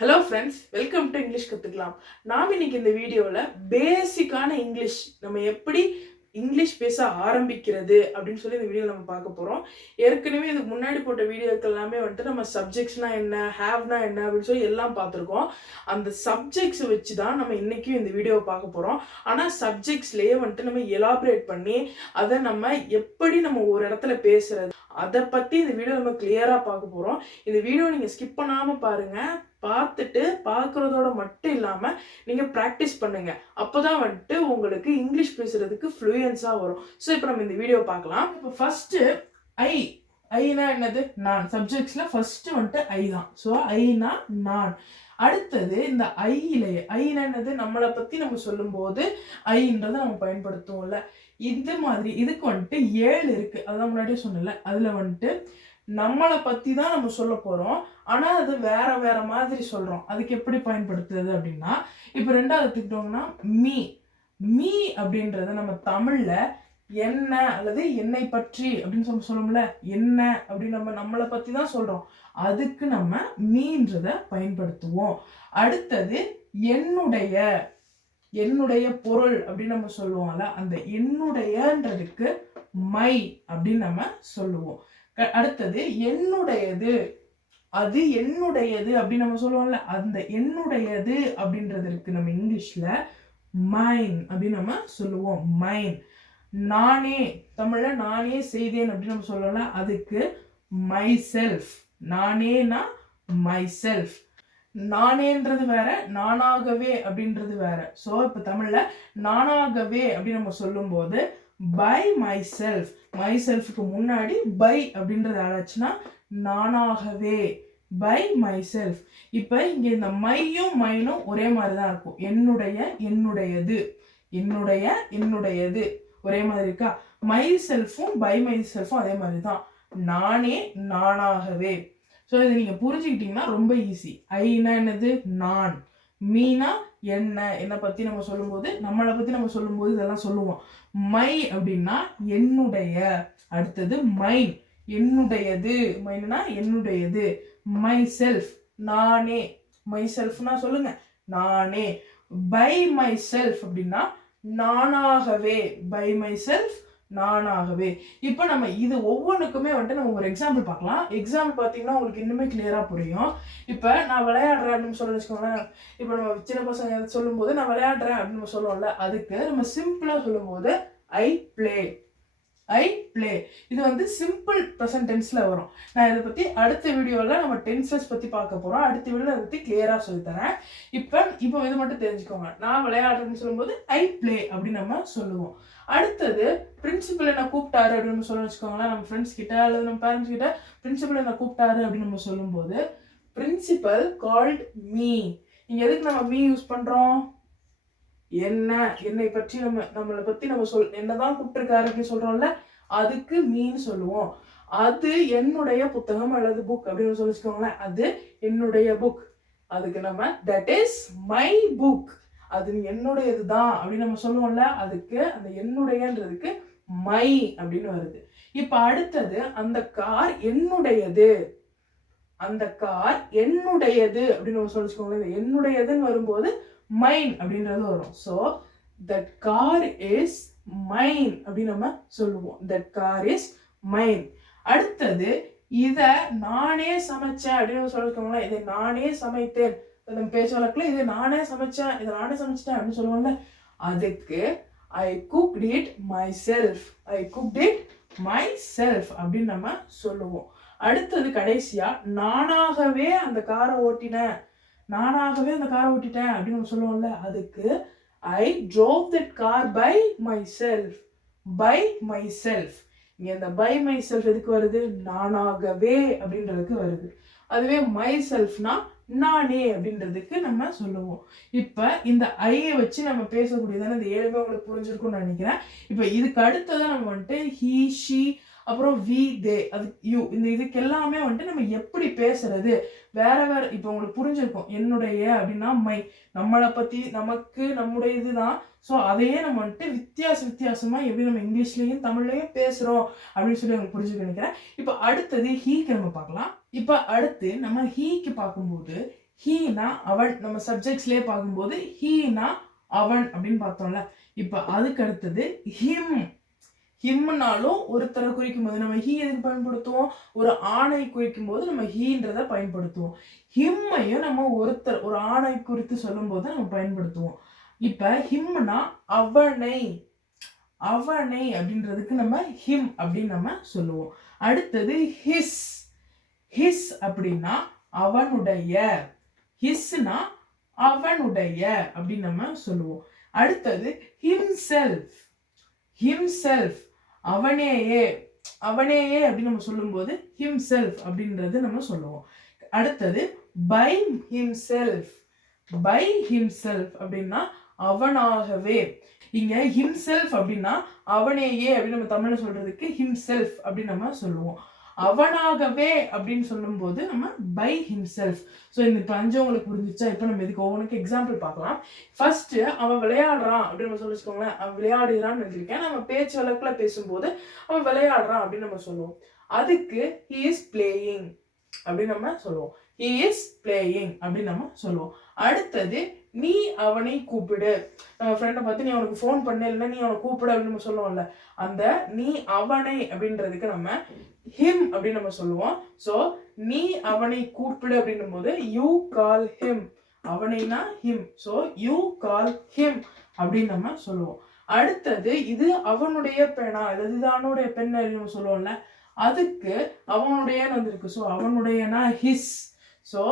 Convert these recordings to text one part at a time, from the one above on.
Hello friends, welcome to English கற்றுக்கலாம். நாம் இன்னைக்கு இந்த வீடியோவில் பேசிக்கான இங்கிலீஷ் நம்ம எப்படி இங்கிலீஷ் பேச ஆரம்பிக்கிறது அப்படின்னு சொல்லி இந்த வீடியோவில் நம்ம பார்க்க போகிறோம். ஏற்கனவே இதுக்கு முன்னாடி போட்ட வீடியோக்கள் எல்லாமே வந்துட்டு நம்ம சப்ஜெக்ட்ஸ்னால் என்ன, ஹேவ்னா என்ன அப்படின்னு சொல்லி எல்லாம் பார்த்துருக்கோம். அந்த சப்ஜெக்ட்ஸை வச்சு தான் நம்ம இன்றைக்கும் இந்த வீடியோவை பார்க்க போகிறோம். ஆனால் சப்ஜெக்ட்ஸ்லேயே வந்துட்டு நம்ம எலாபரேட் பண்ணி அதை நம்ம எப்படி நம்ம ஒரு இடத்துல பேசுகிறது அதை பற்றி இந்த வீடியோ நம்ம கிளியராக பார்க்க போகிறோம். இந்த வீடியோ நீங்கள் ஸ்கிப் பண்ணாமல் பாருங்கள். பார்த்துட்டு பார்க்குறதோட மட்டும் இல்லாமல் நீங்கள் ப்ராக்டிஸ் பண்ணுங்கள். அப்போ தான் வந்துட்டு உங்களுக்கு இங்கிலீஷ் பேசுகிறதுக்கு ஃப்ளூயன்ஸாக வரும். ஸோ இப்போ நம்ம இந்த வீடியோ பார்க்கலாம். இப்போ ஃபஸ்ட்டு ஐனா என்னது? நான். சப்ஜெக்ட்ஸில் ஃபஸ்ட்டு வந்துட்டு ஐ தான். ஸோ ஐனா நான். அடுத்தது இந்த ஐனா என்னது? நம்மளை பற்றி நம்ம சொல்லும்போது ஐன்றதை நம்ம பயன்படுத்துவோம்ல. இந்த மாதிரி இதுக்கு வந்துட்டு 7 இருக்குது. அதான் முன்னாடியே சொன்னல. அதில் வந்துட்டு நம்மளை பற்றி தான் நம்ம சொல்ல போகிறோம். ஆனால் அது வேற மாதிரி சொல்கிறோம். அதுக்கு எப்படி பயன்படுத்துறது அப்படின்னா, இப்போ ரெண்டாவது எடுத்துக்கிட்டோம்னா மீ அப்படின்றத நம்ம தமிழில் என்ன அல்லது என்னை பற்றி அப்படின்னு சொல்லுவோம்ல. என்ன அப்படின்னு நம்மளை பற்றி தான் சொல்கிறோம். அதுக்கு நம்ம மீன்றதை பயன்படுத்துவோம். அடுத்தது என்னுடைய பொருள் அப்படின்னு நம்ம சொல்லுவோம்ல. அந்த என்னுடையன்றதுக்கு மை அப்படின்னு நம்ம சொல்லுவோம். அடுத்தது என்னுடையது, அது என்னுடையது அப்படின்னு நம்ம சொல்லுவோம்ல. அந்த என்னுடையது அப்படின்றதுக்கு நம்ம இங்கிலீஷ்ல மைன் அப்படின்னு நம்ம சொல்லுவோம். மைன். நானே, தமிழ்ல நானே செய்தேன் அப்படின்னு நம்ம சொல்லுவோம்ல. அதுக்கு மை செல்ஃப். நானேனா மை செல்ஃப். நானேன்றது வேற, நானாகவே அப்படின்றது வேற. ஸோ இப்போ தமிழ்ல நானாகவே அப்படின்னு நம்ம சொல்லும்போது பை மை செல்ஃப். மை செல்ஃபுக்கு முன்னாடி பை அப்படின்றது ஆச்சுன்னா நானாகவே, பை மை செல்ஃப். இப்போ இங்கே இந்த மையும் மைனும் ஒரே மாதிரி தான் இருக்கும். என்னுடையது ஒரே மாதிரி இருக்கா? மை செல்ஃபும் பை மை செல்ஃபும் அதே மாதிரி தான். நானே, நானாகவே. ஸோ இதை நீங்கள் புரிஞ்சுக்கிட்டீங்கன்னா ரொம்ப ஈஸி. ஐனா என்னது? நான். மீனா என்னை பற்றி நம்ம சொல்லும்போது, நம்மளை பற்றி நம்ம சொல்லும்போது இதெல்லாம் சொல்லுவோம். மை அப்படின்னா என்னுடைய. அடுத்தது மைன், என்னுடையது. மைன்னா என்னுடையது. மை செல்ஃப், நானே. மை செல்ஃப்னா சொல்லுங்க, நானே. பை மை செல்ஃப் அப்படின்னா நானாகவே. பை மை செல்ஃப், நானாகவே. இப்போ நம்ம இது ஒவ்வொன்றுக்குமே வந்துட்டு நம்ம ஒரு எக்ஸாம்பிள் பார்க்கலாம். எக்ஸாம்பிள் பார்த்தீங்கன்னா உங்களுக்கு இன்னுமே கிளியராக புரியும். இப்போ நான் விளையாடுறேன் அப்படின்னு சொல்லி வச்சுக்கோங்களேன். இப்போ நம்ம சின்ன பசங்க சொல்லும்போது நான் விளையாடுறேன் அப்படின்னு நம்ம சொல்லுவோம்ல. அதுக்கு நம்ம சிம்பிளாக சொல்லும்போது ஐ பிளே. இது வந்து சிம்பிள் ப்ரெசன்ட் டென்ஸில் வரும். நான் இதை பற்றி அடுத்த வீடியோவில் நம்ம டென்சஸ் பற்றி பார்க்க போகிறோம். அடுத்த வீடியோவில் அதை பற்றி கிளியராக சொல்லித்தரேன். இப்போ இது மட்டும் தெரிஞ்சுக்கோங்க. நான் விளையாடுறேன்னு சொல்லும்போது ஐ பிளே அப்படின்னு நம்ம சொல்லுவோம். அடுத்தது பிரின்சிபல் என்ன கூப்பிட்டாரு அப்படின்னு சொல்ல வச்சுக்கோங்களேன். நம்ம ஃப்ரெண்ட்ஸ் கிட்ட அல்லது நம்ம பேரண்ட்ஸ் கிட்ட பிரின்சிபல் என்ன கூப்பிட்டாரு அப்படின்னு நம்ம சொல்லும்போது பிரின்சிபல் கால்ட் மீ. இங்கே எதுக்கு நம்ம மீ யூஸ் பண்ணுறோம்? என்னை பற்றி நம்மளை பற்றி நம்ம என்னதான் கூப்பிட்டுருக்காரு அப்படின்னு சொல்கிறோம்ல. அதுக்கு மீன்னு சொல்லுவோம். அது என்னுடைய புத்தகம் அல்லது புக் அப்படின்னு சொல்லி வச்சுக்கோங்களேன். அது என்னுடைய புக். அதுக்கு நம்ம தட் இஸ் மை புக். அது என்னுடையது தான் அப்படின்னு நம்ம சொல்லுவோம்ல. அதுக்கு அந்த என்னுடையன்றதுக்கு மை அப்படின்னு வருது. இப்போ அடுத்தது அந்த கார் என்னுடையது. அப்படின்னு நம்ம சொல்லிச்சுக்கோங்களேன். என்னுடையதுன்னு வரும்போது மைன் அப்படின்றது வரும். So that car is mine அப்படின்னு நம்ம சொல்லுவோம். That car is mine. அடுத்தது இதை நானே சமைச்சேன் அப்படின்னு சொல்லிக்கோங்களேன். இதை நானே சமைத்தேன். நம்ம பேச்சு வழக்கில் இதை நானே சமைச்சேன், இதை நானே சமைச்சிட்டேன் அப்படின்னு சொல்லுவோம்ல. அதுக்கு ஐ குக்ட் இட் மை செல்ஃப். அப்படின்னு நம்ம சொல்லுவோம். அடுத்தது கடைசியா நானாகவே அந்த காரை ஓட்டிட்டேன் அப்படின்னு நம்ம சொல்லுவோம்ல. அதுக்கு ஐ drove that car by myself. இங்க இந்த பை மை செல்ஃப் எதுக்கு வருது? நானாகவே அப்படின்றதுக்கு வருது. அதுவே மை செல்ஃப்னா நானே அப்படின்றதுக்கு நம்ம சொல்லுவோம். இப்போ இந்த ஐயை வச்சு நம்ம பேசக்கூடியதான இந்த 7 உங்களுக்கு புரிஞ்சிருக்கும்னு நினைக்கிறேன். இப்போ இதுக்கு அடுத்ததான் நம்ம வந்துட்டு ஹீ, ஷீ, அப்புறம் வி, தே, அது யூ, இதுக்கு எல்லாமே வந்துட்டு நம்ம எப்படி பேசுறது வேற இப்போ உங்களுக்கு புரிஞ்சிருக்கும். என்னுடைய அப்படின்னா மை, நம்மளை பற்றி நமக்கு நம்முடைய இதுதான். ஸோ அதையே நம்ம வந்துட்டு வித்தியாசமாக எப்படி நம்ம இங்கிலீஷ்லையும் தமிழ்லையும் பேசுகிறோம் அப்படின்னு சொல்லி உங்களுக்கு புரிஞ்சுக்க நினைக்கிறேன். இப்போ அடுத்தது ஹீக்கு நம்ம பார்க்கலாம். இப்போ அடுத்து நம்ம ஹீக்கு பார்க்கும்போது ஹீனா அவன், நம்ம சப்ஜெக்ட்ஸ்லேயே பார்க்கும்போது ஹீனா அவன் அப்படின்னு பார்த்தோம்ல. இப்போ அதுக்கு அடுத்தது ஹிம். ஹிம்னாலும் ஒருத்தரை குறிக்கும் போது நம்ம ஹீ எதுக்கு பயன்படுத்துவோம், ஒரு ஆணை குறிக்கும் போது நம்ம ஹீன்றதை பயன்படுத்துவோம். ஹிம்மையும் நம்ம ஒருத்தர் ஒரு ஆணை குறித்து சொல்லும் போது நம்ம பயன்படுத்துவோம். இப்ப ஹிம்னா அவனை, அவனை அப்படின்றதுக்கு நம்ம ஹிம் அப்படின்னு நம்ம சொல்லுவோம். அடுத்தது ஹிஸ். ஹிஸ் அப்படின்னா அவனுடைய, ஹிஸ்னா அவனுடைய அப்படின்னு நம்ம சொல்லுவோம். அடுத்தது ஹிம்செல்ஃப். ஹிம்செல்ஃப் அவனேயே, அவனேயே அப்படின்னு நம்ம சொல்லும்போது ஹிம்செல்ஃப் அப்படின்றது நம்ம சொல்லுவோம். அடுத்தது பை ஹிம்செல்ஃப். பை ஹிம்செல்ஃப் அப்படின்னா அவனாகவே. இங்க ஹிம்செல்ஃப் அப்படின்னா அவனேயே அப்படின்னு நம்ம தமிழ்ல சொல்றதுக்கு ஹிம்செல்ஃப் அப்படின்னு நம்ம சொல்லுவோம். அவனாகவே அப்படின்னு சொல்லும்போது நம்ம பை ஹிம்செல்ஃப். ஸோ இந்த பஞ்சம் உங்களுக்கு புரிஞ்சிச்சா? இப்போ நம்ம இதுக்கு ஒவ்வொன்றுக்கு எக்ஸாம்பிள் பார்க்கலாம். ஃபர்ஸ்ட் அவன் விளையாடுறான் அப்படின்னு நம்ம சொல்லிச்சுக்கோங்களேன். அவன் விளையாடுறான்னு வச்சிருக்கேன். நம்ம பேச்சு வழக்குல பேசும்போது அவன் விளையாடுறான் அப்படின்னு நம்ம சொல்லுவோம். அதுக்கு he is playing அப்படின்னு நம்ம சொல்லுவோம். he is playing அப்படின்னு நம்ம சொல்லுவோம். அடுத்தது நீ அவனை கூப்பிடு. நம்ம ஃப்ரெண்டை பார்த்து நீ அவனுக்கு ஃபோன் பண்ண, இல்லைன்னா நீ அவனை கூப்பிடு அப்படின்னு நம்ம சொல்லுவோம்ல. அந்த நீ அவனை அப்படின்றதுக்கு நம்ம ஹிம் அப்படின்னு நம்ம சொல்லுவோம். ஸோ நீ அவனை கூப்பிடு அப்படின்னும் போது யூ கால் ஹிம். அவனைனா him. So you call him அப்படின்னு நம்ம சொல்லுவோம். அடுத்தது இது அவனுடைய பெண்ணா, அல்லது இது அவனுடைய பெண் நம்ம சொல்லுவோம்ல, அதுக்கு அவனுடையன்னு வந்திருக்கு. ஸோ அவனுடையனா ஹிஸ். ஸோ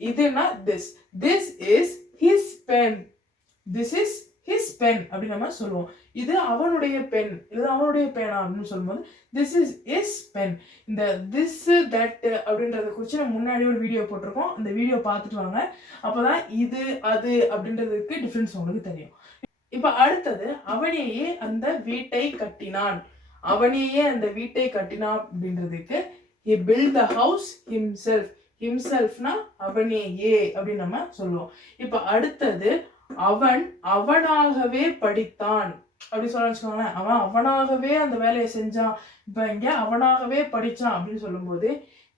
இதுனா this. This is his pen. This is his pen அப்படின்னு நம்ம சொல்லுவோம். இது அவனுடைய பென், இது அவனுடைய பேனா அப்படின்னு சொல்லும்போது திஸ் இஸ் இஸ் பென். இந்த திஸ் தட் அப்படின்றத குறித்து நம்ம முன்னாடி ஒரு வீடியோ போட்டிருக்கோம். அந்த வீடியோ பார்த்துட்டு வாங்க. அப்போதான் இது அது அப்படின்றதுக்கு டிஃப்ரென்ஸ் உங்களுக்கு தெரியும். இப்ப அடுத்தது அவனேயே அந்த வீட்டை கட்டினான். அவனேயே அந்த வீட்டை கட்டினான் அப்படின்றதுக்கு he built the house himself. himselfனா அவனேயே அப்படின்னு நம்ம சொல்லுவோம். இப்ப அடுத்தது அவன் அவனாகவே படித்தான் அப்படி சொல்லுவாங்களேன். அவன் அவனாகவே அந்த வேலையை செஞ்சான். இப்ப இங்க அவனாகவே படிச்சான் அப்படின்னு சொல்லும்போது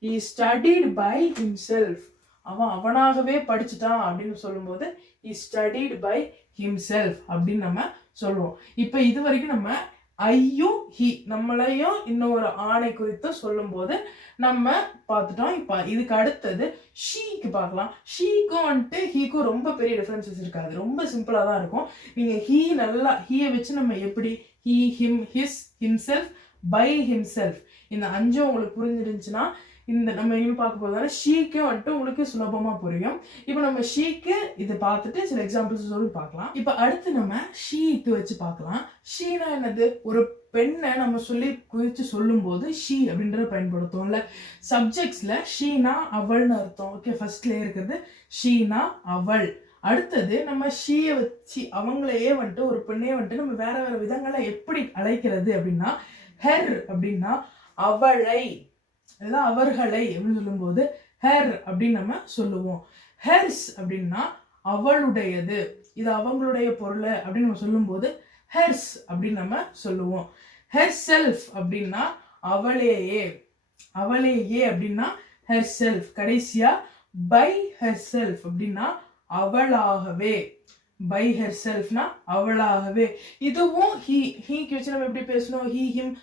he studied by himself. அவன் அவனாகவே படிச்சுட்டான் அப்படின்னு சொல்லும்போது he studied by himself அப்படின்னு நம்ம சொல்லுவோம். இப்ப இது வரைக்கும் நம்ம ஐயும் ஹி நம்மளையும் இன்னொரு ஆணை குறித்து சொல்லும் போது நம்ம பார்த்துட்டோம். இப்ப இதுக்கு அடுத்தது ஷீக்கு பார்க்கலாம். ஷீக்கும் வந்துட்டு ஹீக்கும் ரொம்ப பெரிய டிஃபரன்சஸ் இருக்காது, ரொம்ப சிம்பிளா தான் இருக்கும். நீங்க ஹீ நல்லா ஹீயை வச்சு நம்ம எப்படி he him his himself by himself இந்த அஞ்சும் உங்களுக்கு புரிஞ்சிருந்துச்சுன்னா இந்த நம்ம இனிமே பார்க்க போகிறதால ஷீக்கே வந்துட்டு உங்களுக்கு சுலபமா புரியும். இப்போ நம்ம ஷீக்கு இதை பார்த்துட்டு சில எக்ஸாம்பிள்ஸ் சொல்லி பார்க்கலாம். இப்போ அடுத்து நம்ம ஷீக்கு வச்சு பார்க்கலாம். ஷீனா என்னது? ஒரு பெண்ணை நம்ம சொல்லி குறித்து சொல்லும் போது ஷீ அப்படின்றத பயன்படுத்துவோம்ல. சப்ஜெக்ட்ஸ்ல ஷீனா அவள்னு அர்த்தம். ஓகே, ஃபர்ஸ்ட்ல இருக்கிறது ஷீனா அவள். அடுத்தது நம்ம ஷீயை வச்சு அவங்களையே வந்துட்டு ஒரு பெண்ணையே வந்துட்டு நம்ம வேற வேற விதங்களை எப்படி அழைக்கிறது அப்படின்னா ஹெர் அப்படின்னா அவளை, அதான் அவர்களை அப்படின்னு சொல்லும்போது ஹெர் அப்படின்னு நம்ம சொல்லுவோம். ஹெர்ஸ் அப்படின்னா அவளுடையது, இது அவங்களுடைய பொருள் அப்படின்னு நம்ம சொல்லும்போது ஹெர்ஸ் அப்படின்னு நம்ம சொல்லுவோம். ஹெர் செல்ஃப் அப்படின்னா அவளேயே, அவளேயே அப்படின்னா ஹெர் செல்ஃப். கடைசியா பை ஹெர் செல்ஃப் அப்படின்னா அவளாகவே. By her செல்ஃப்னா அவளாகவே. இதுவும் ஹீக்கு வச்சு நம்ம எப்படி பேசணும், ஹீ ஹிம்,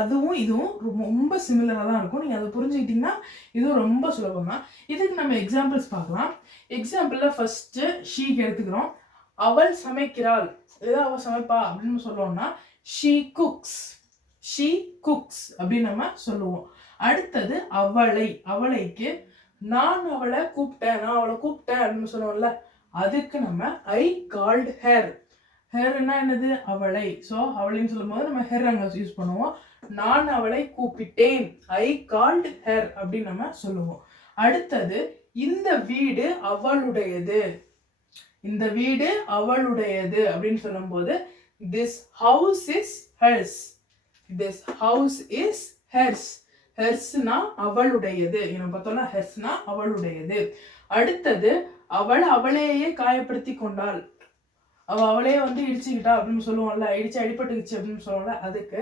அதுவும் இதுவும் ரொம்ப சிமிலராக தான் இருக்கும். நீங்கள் அதை புரிஞ்சுக்கிட்டீங்கன்னா இதுவும் ரொம்ப சுலபம் தான். இதுக்கு நம்ம எக்ஸாம்பிள்ஸ் பார்க்கலாம். எக்ஸாம்பிளில் ஃபர்ஸ்ட்டு ஷீக்கு எடுத்துக்கிறோம். அவள் சமைக்கிறாள், ஏதாவது அவள் சமைப்பா அப்படின்னு சொல்லுவோம்னா ஷீ குக்ஸ். ஷீ குக்ஸ் அப்படின்னு நம்ம சொல்லுவோம். அடுத்தது அவளை, அவளைக்கு நான் அவளை கூப்பிட்டேன், நான் அவளை கூப்பிட்டேன் அப்படின்னு சொல்லுவோம்ல, அதுக்கு நம்ம ஐ கால்ட் ஹெர். ஹெர்னா என்னது? அவளை. ஸோ அவளைன்னு சொல்லும் போது நம்ம ஹெர் அங்கே யூஸ் பண்ணுவோம். நான் அவளை கூப்பிட்டேன், ஐ கால்ட் ஹெர் அப்படின்னு நம்ம சொல்லுவோம். அடுத்தது இந்த வீடு அவளுடையது, இந்த வீடு அவளுடையது அப்படின்னு சொல்லும்போது this house is hers. This house is hers. ஹெர்ஸ்னா அவளுடையது. நம்ம பார்த்தோம்னா ஹெர்ஸ்னா அவளுடையது. அடுத்தது அவள் அவளையே காயப்படுத்தி கொண்டாள், அவளே வந்து இடிச்சுக்கிட்டா அப்படின்னு சொல்லுவோம்ல, இடிச்சு அடிபட்டுக்குச்சு அப்படின்னு சொல்லுவோம்ல, அதுக்கு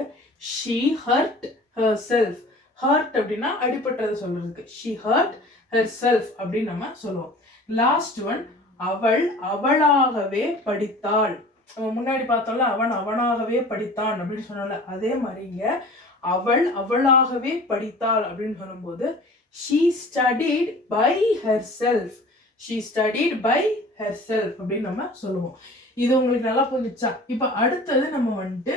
she hurt herself. ஹர்ட் அப்படின்னா அடிபட்டதை சொல்றதுக்கு she hurt herself அப்படின்னு நம்ம சொல்லுவோம். லாஸ்ட் ஒன் அவள் அவளாகவே படித்தாள். நம்ம முன்னாடி பார்த்தோம்ல அவன் அவனாகவே படித்தான் அப்படின்னு சொன்னோம்ல, அதே மாதிரி இங்க அவள் அவளாகவே படித்தாள் அப்படின்னு சொல்லும்போது she studied by herself. she studied by herself அப்படின்னு நம்ம சொல்லுவோம். இது உங்களுக்கு நல்லா புரிஞ்சுச்சா? இப்ப அடுத்தது நம்ம வந்துட்டு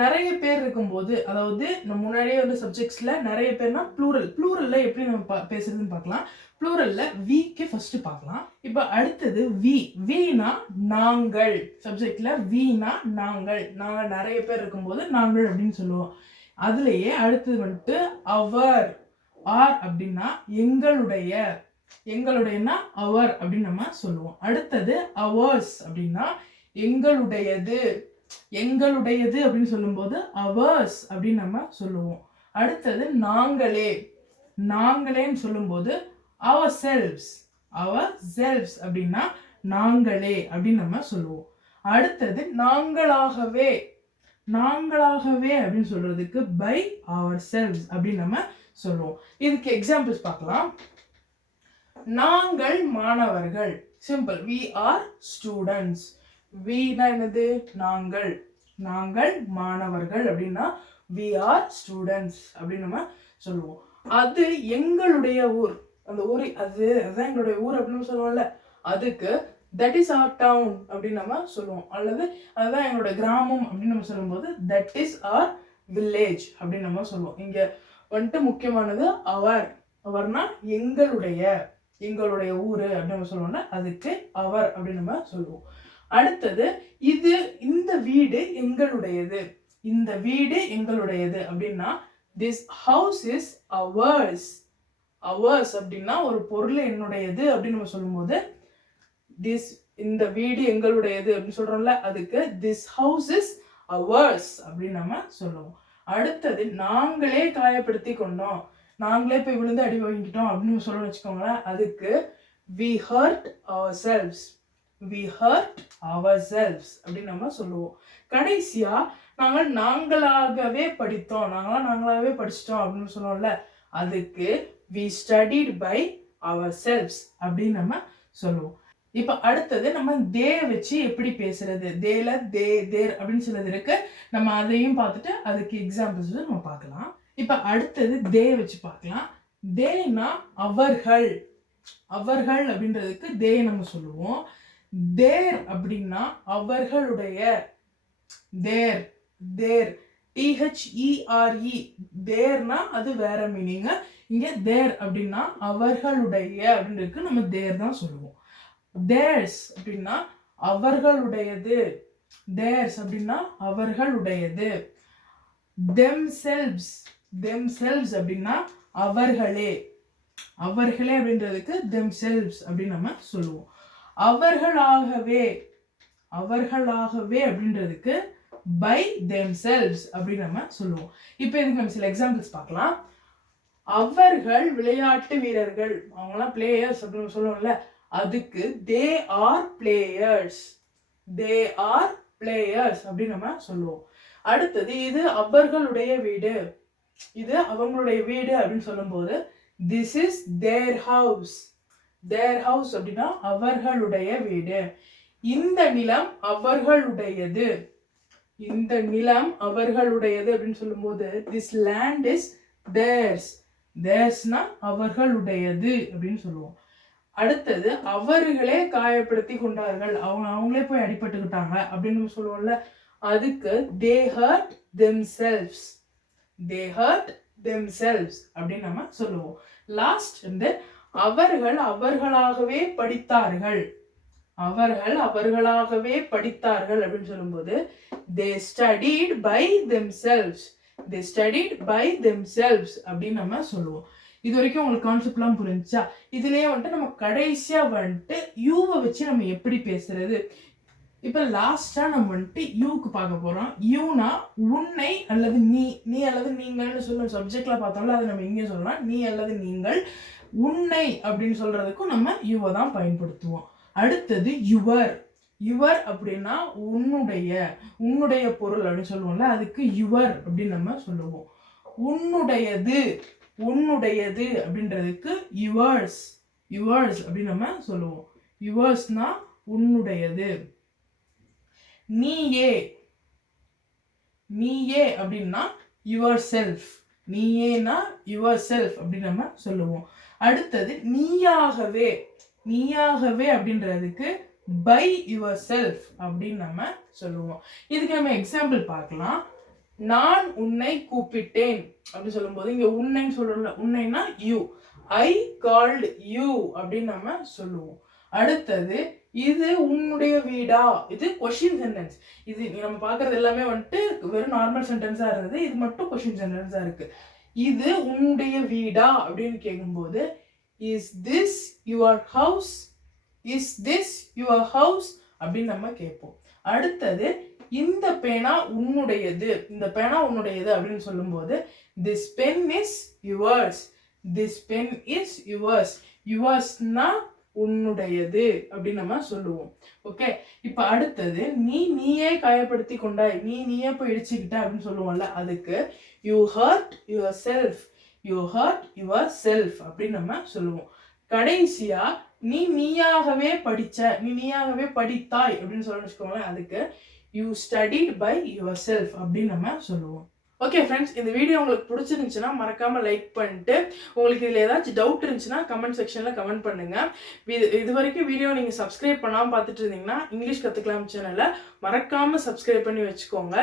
நிறைய பேர் இருக்கும்போது, அதாவது நம்ம முன்னாடியே வந்து சப்ஜெக்ட்ஸ்ல நிறைய பேர்னா ப்ளூரல்ல எப்படி நம்ம பேசுறதுன்னு பார்க்கலாம். ப்ளூரல்ல விக்கு ஃபர்ஸ்ட் பார்க்கலாம். இப்ப அடுத்தது வினா நாங்கள். சப்ஜெக்ட்ல வினா நாங்கள் நிறைய பேர் இருக்கும்போது நாங்கள் அப்படின்னு சொல்லுவோம். அதுலயே அடுத்தது வந்துட்டு அவர் ஆர் அப்படின்னா எங்களுடையனா அவர் அப்படின்னு நம்ம சொல்லுவோம். அடுத்தது அவர்ஸ் அப்படின்னா எங்களுடையது அப்படின்னு சொல்லும்போது அவர்ஸ் அப்படின்னு நம்ம சொல்லுவோம். அடுத்தது நாங்களேன்னு சொல்லும்போது ourselves அப்படின்னா நாங்களே அப்படின்னு நம்ம சொல்லுவோம். அடுத்தது நாங்களாகவே அப்படின்னு சொல்றதுக்கு by ourselves அப்படின்னு நம்ம சொல்லுவோம். இதுக்கு எக்ஸாம்பிள்ஸ் பார்க்கலாம். நாங்கள் மாணவர்கள், சிம்பிள், we are students. வீனா என்னது? நாங்கள் மாணவர்கள் அப்படின்னா we are students அப்படின்னு நம்ம சொல்லுவோம். அது எங்களுடைய ஊர், அந்த ஊர் அதுதான் எங்களுடைய ஊர் அப்படின்னு சொல்லுவோம்ல, அதுக்கு that is our town அப்படின்னு நம்ம சொல்லுவோம். அல்லது அதுதான் எங்களோட கிராமம் அப்படின்னு நம்ம சொல்லும்போது that is our village அப்படின்னு நம்ம சொல்லுவோம். இங்க வந்துட்டு முக்கியமானது அவர்னா எங்களுடைய ஊரு அப்படின்னு நம்ம சொல்லுவோம்ல, அதுக்கு அவர் அப்படின்னு நம்ம சொல்லுவோம். அடுத்தது இந்த வீடு எங்களுடையது அப்படின்னா this house is ours அப்படின்னா ஒரு பொருள் என்னுடையது அப்படின்னு நம்ம சொல்லும்போது இந்த வீடு எங்களுடையது அப்படின்னு சொல்றோம்ல, அதுக்கு this house is ours அப்படின்னு நம்ம சொல்லுவோம். அடுத்தது நாங்களே காயப்படுத்தி கொண்டோம், நாங்களே போய் விழுந்து அடி வாங்கிட்டோம் அப்படின்னு சொல்லணும்னு வச்சுக்கோங்களேன், அதுக்கு we hurt ourselves அப்படின்னு நம்ம சொல்லுவோம். கடைசியா நாங்களாகவே படிச்சிட்டோம் அப்படின்னு சொல்லுவோம்ல, அதுக்கு we studied by ourselves அப்படின்னு நம்ம சொல்லுவோம். இப்ப அடுத்தது நம்ம தே வச்சு எப்படி பேசுறது, தேல தேர் அப்படின்னு சொல்றது இருக்கு. நம்ம அதையும் பார்த்துட்டு அதுக்கு எக்ஸாம்பிள்ஸ் நம்ம பார்க்கலாம். இப்ப அடுத்தது தே வச்சு பார்க்கலாம். தேனா அவர்கள் அப்படின்றதுக்கு தே நம்ம சொல்லுவோம். தேர் அப்படின்னா அவர்களுடைய, தேர் THERE, தேர்னா அது வேற மீனிங். இங்க தேர் அப்படின்னா அவர்களுடைய அப்படின்னு நம்ம தேர் தான் சொல்லுவோம். theirs அப்படின்னா அவர்களுடையது, themselves அப்படின்னா அவர்களே அப்படின்றதுக்கு themselves அப்படின்னு நம்ம சொல்லுவோம். அவர்களாகவே அப்படின்றதுக்கு by themselves அப்படின்னு நம்ம சொல்லுவோம். இப்போ இதுக்கு நம்ம சில எக்ஸாம்பிள்ஸ் பார்க்கலாம். அவர்கள் விளையாட்டு வீரர்கள், அவங்கலாம் பிளேயர்ஸ் அப்படின்னு சொல்லுவோம்ல, அதுக்கு they are players அப்படின்னு நம்ம சொல்லுவோம். அடுத்தது இது அவர்களுடைய வீடு, இது அவங்களுடைய வீடு அப்படின்னு சொல்லும்போது this is their house அப்படின்னா அவர்களுடைய வீடு. இந்த நிலம் அவர்களுடையது அப்படின்னு சொல்லும்போது this land is theirsனா அவர்களுடையது அப்படின்னு சொல்லுவோம். அடுத்தது அவர்களே காயப்படுத்தி கொண்டார்கள், அவங்களே போய் அடிபட்டுக்கிட்டாங்க அப்படின்னு சொல்லுவோம்ல, அதுக்கு they hurt themselves அப்படின்னு நம்ம சொல்லுவோம். லாஸ்ட் வந்து அவர்கள் அவர்களாகவே படித்தார்கள் அப்படின்னு சொல்லும்போது they studied by themselves அப்படின்னு நம்ம சொல்லுவோம். இது வரைக்கும் உங்களுக்கு கான்செப்ட்லாம் புரிஞ்சுச்சா? இதுலயே வந்துட்டு நம்ம கடைசியா வந்துட்டு யூவை வச்சு நம்ம எப்படி பேசுறது. இப்ப லாஸ்டா நம்ம வந்துட்டு யூக்கு பார்க்க போறோம். யூனா உன்னை அல்லது நீ அல்லது நீங்கள்னு சொல்ல சப்ஜெக்ட்ல பார்த்தோம்ல, அது நம்ம இங்கே சொல்லலாம். நீ அல்லது நீங்கள், உன்னை அப்படின்னு சொல்றதுக்கும் நம்ம யூவை தான் பயன்படுத்துவோம். அடுத்தது யுவர் அப்படின்னா உன்னுடைய பொருள் அப்படின்னு சொல்லுவோம்ல, அதுக்கு யுவர் அப்படின்னு நம்ம சொல்லுவோம். உன்னுடையது உன்னுடையது அப்படின்றதுக்கு யுவர்ஸ். யுவர்ஸ் அப்படின்னு நம்ம சொல்லுவோம். யுவர்ஸ்னா உன்னுடையது. நீயே. நீயே அப்படின்னா யுவர் செல்ஃப். நீயேனா யுவர் செல்ஃப் அப்படின்னு நம்ம சொல்லுவோம். அடுத்தது நீயாகவே. நீயாகவே அப்படின்றதுக்கு பை யுவர் செல்ஃப் அப்படின்னு நம்ம சொல்லுவோம். இதுக்கு நம்ம எக்ஸாம்பிள் பார்க்கலாம். நான் உன்னை கூப்பிட்டேன் அப்படின்னு சொல்லும்போது இங்க உன்னைன்னு சொல்லல, உன்னைனா யூ. ஐ கால்ட் யூ அப்படின்னு நம்ம சொல்லுவோம். அடுத்தது இது உன்னுடைய வீடா, இது கொஸ்டின் சென்டென்ஸ். இது நம்ம பார்க்கறது எல்லாமே வந்துட்டு வெறும் நார்மல் சென்டென்ஸா இருந்தது, இது மட்டும் கொஸ்டின் சென்டென்ஸா இருக்கு. இது உன்னுடைய வீடா அப்படின்னு கேட்கும்போது is this your house, is this your house அப்படின்னு நம்ம கேட்போம். அடுத்தது இந்த பேனா உன்னுடையது, இந்த பேனா உன்னுடையது அப்படின்னு சொல்லும்போது this pen is yours, this pen is yours. யுவர்ஸ்னா உன்னுடையது அப்படின்னு நம்ம சொல்லுவோம். ஓகே, இப்ப அடுத்தது நீயே காயப்படுத்தி கொண்டாய், நீயே போய் இடிச்சுக்கிட்ட அப்படின்னு சொல்லுவோம்ல, அதுக்கு you hurt yourself, you hurt yourself அப்படின்னு நம்ம சொல்லுவோம். கடைசியா நீயாகவே படிச்ச, நீயாகவே படித்தாய் அப்படின்னு சொல்லணும்னு வச்சுக்கோங்களேன், அதுக்கு you studied by yourself அப்படின்னு நம்ம சொல்லுவோம். ஓகே ஃப்ரெண்ட்ஸ், இந்த வீடியோ உங்களுக்கு பிடிச்சிருந்துச்சுன்னா மறக்காம லைக் பண்ணிட்டு, உங்களுக்கு இதில் ஏதாச்சும் டவுட் இருந்துச்சுன்னா கமெண்ட் செக்ஷனில் கமெண்ட் பண்ணுங்க. இது வரைக்கும் வீடியோ நீங்கள் சப்ஸ்கிரைப் பண்ணாமல் பார்த்துட்டு இருந்தீங்கன்னா இங்கிலீஷ் கற்றுக்கலாம் சேனலை மறக்காம சப்ஸ்கிரைப் பண்ணி வச்சுக்கோங்க.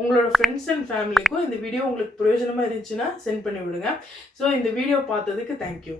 உங்களோட ஃப்ரெண்ட்ஸ் அண்ட் ஃபேமிலிக்கும் இந்த வீடியோ உங்களுக்கு பிரயோஜனமாக இருந்துச்சுன்னா சென்ட் பண்ணி விடுங்க. ஸோ இந்த வீடியோ பார்த்ததுக்கு தேங்க்யூ.